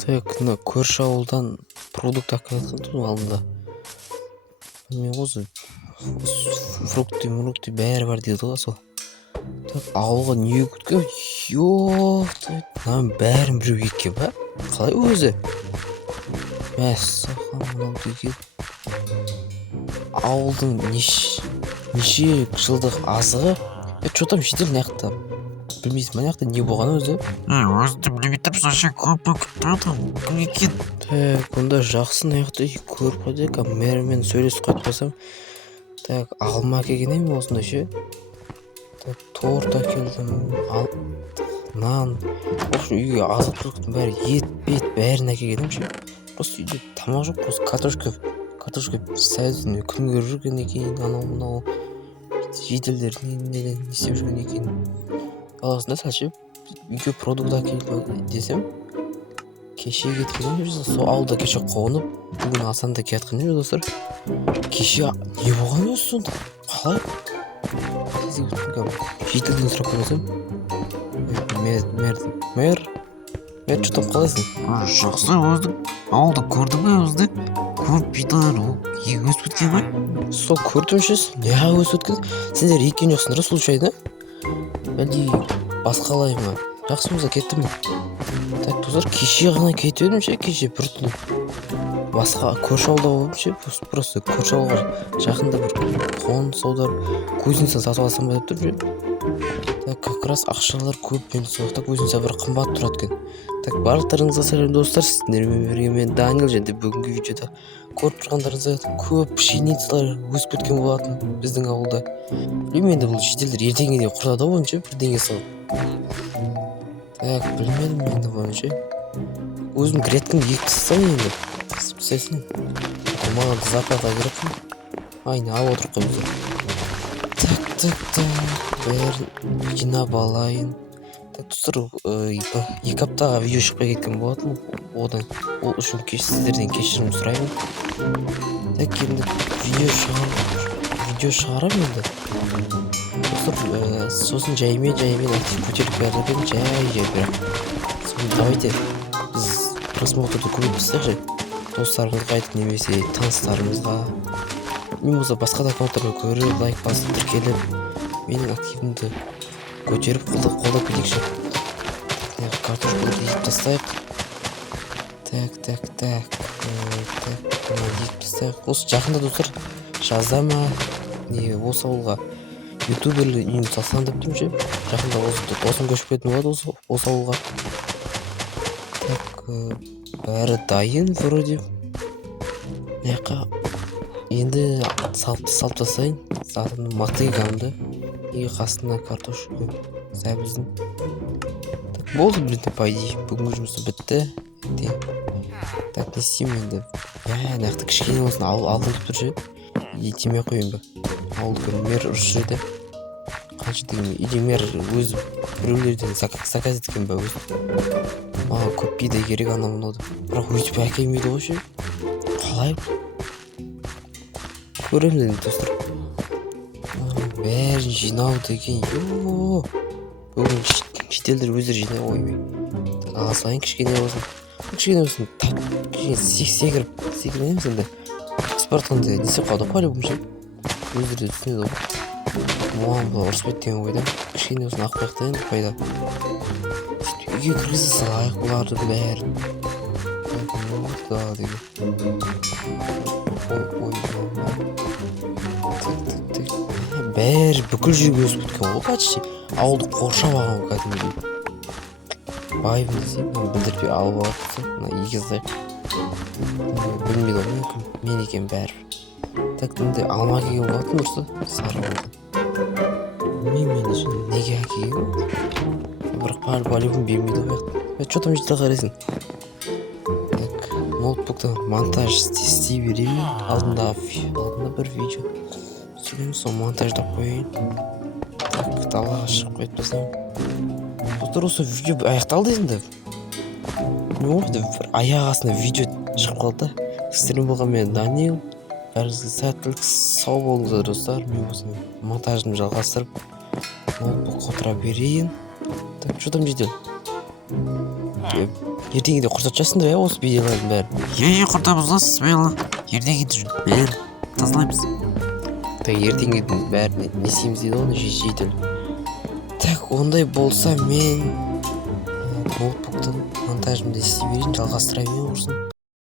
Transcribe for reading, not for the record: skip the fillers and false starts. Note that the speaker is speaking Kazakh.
Так, мына көрші ауылдан продукт алып келатқан алдында. Мен осы фрукты бәрі бар дейді ғой сол. Так, ауылға не күткен? Ёпты, мынаның бәрін біреу еккен ба? Қалай өзі? Мәссаған мынау деген. Ауылдың неше жылдық азығы? Что там шетел мынаяқта? Білмейсің, мынаяқта не болған өзі? Өзі білмей тұрсың, ше көп күтті кім екен? Так, онда жақсы мынаяқта көріп қойдық, мэрмен сөйлесіп қайтпасам. Так, алма әкелген едім осында ше. Так, торт әкелдім, нан. Вообще үйге азық-түліктің бәрі ет бәрін әкелгенім ше. Просто үйде тамақ жоқ, просто картошка сәлден күн көріп жүргеннен кейін анау жеделдер не істеп жүргеннен кейін баласында сәл үйге продукт әкеліп десем, кеше кеткен едім, сол ауылда кеше қонып, бүгін Асанда келатқан едім достар. Кеше не болған өзі сонда? Қалай? Жеделден сұрап қойсам, мэр, что там қалайсың? Жақсы, өзі ауылды көрдің бе өзі? Көп бидайлар өсіп кеткен бе? Сол көрдім ше, неға өсіп кеткен? Сендер еккен жоқсыңдар случайно? Әлде басқалай ма? Жақсы болса кеттім. Так, достар, кеше ғана кетіп едім ше, кеше бір түні. Басқа көрші ауылда болдым ше, просто көрші ауылға жақында бір қоныс аударып кузница сатып алсам ба деп тұрмын ше. Так, как раз ақшалар көп, мен соқта кузница бір қымбат тұрады екен. Так, барлықтарыңызға сәлем достар, сіздермен бірге мен Данил, және бүгінгі видеода көріп тұрғандарыңызға көп пшеницалар өсіп кеткен болатын біздің ауылда. Білмеймін, енді бұл шетелдер ертеңге де құртады ғой ше, бірдеңе салып. Так, білмедім енді бұны ше. Өзім грядкам егістім енді. Сәсін. Маған запаға керекпін. Айны алып отырып қоймыз. Так, бәрін жинап алайын. Так, достар, 2 аптаға видео шықпай кеткен болатын. Одан ол үшін сіздерден кешірім сұраймын. Так, енді видео шығарам енді. Достар, сосын жаймен актив көтеріп бердім, жай бірақ. Давайте біз просмотрды көбейтпесек же, достарымызға айтып немесе таныстарымызға, немесе басқа да аккаунттарға көріп, лайк басып тіркеліп, менің активімді көтеріп қолдап кетейікші. Картошканы егіп тастайық. Так, егіп тастайық. Осы жақында достар, жазда ма не осы ауылға ютуберлі үйін салсам деп тұрмын ше. Жақында осыны көшіп кететін болады осы ауылға. Так, бәрі дайын вроде. Мыняққа енді салып тастайын. Затымды мотыгамды и қасына картошка сәбізін. Так, болды блин, по идее бүгінгі жұмысы бітті. Так, не істеймін енді. Мынақты кішкене болсын алдым деп тұр ше. Тимей қойын ба. Ауылды көріп мэр ұршы еді. Қанша деген или мэр өз біреулерден заказ еткен ба өзі. Маған көп бидай керек анау мынауды. Бірақ өйтіп әкелмейді ғой ше. Қалай? Көремін енді достар. Бәрін жинау деген. Бүгін шетелдер өздері жинай қоймай. Аласайын кішкене болсын. Секіріп емес енді. Спорттанда несе қалды по-любому ше. Өздері түсінеді ғой. Оған бұл ұрыспайды деген ойда. Кішкене болсын ақпақты енді пайда. Үйге кіргізе салайық бұлардың бәрін. Бәрі бүкіл жерге өсіп кеткен ғой почти. Ауылды қоршап алған кәдімгідей. Байым десем, білдірпей алып алып мына егіздайық. Білмейді ғой мүмкін, мен екен бәрі. Так, енді алма әкелген болатын ұрсы, сары болды. Білмеймін енді неге әкелген. Бірақ по-любому бермейді ғой. Что там жете қарайсың? Так, ноутбуктан монтаж істей беремін. Алдында бір видео сөйлеймін, сол монтаждап қойайын. Так, далаға шығып қайтпасам. Достар, осы видео аяқталды енді. Не ойды, аяқ астына видео шығып қалды. Сіздермен болған мен Данил. Бәріңізге сәттілік, сау болыңыздар достар. Мен болсын монтажымды жалғастырып ноутбукқа отыра берейін. Так, что там жедел? ертеңгіде құрсат жасында иә осы видеолардың бәрін. Е, құртамыз да смело. Ертеңгіде жүр. Бәрін тазалаймыз. Так ертеңгідің бәрін не істейміз дейді оны жейтін. Так ондай болса мен ноутбуктан монтажымды істей берейін, жалғастыра берейін құрсын.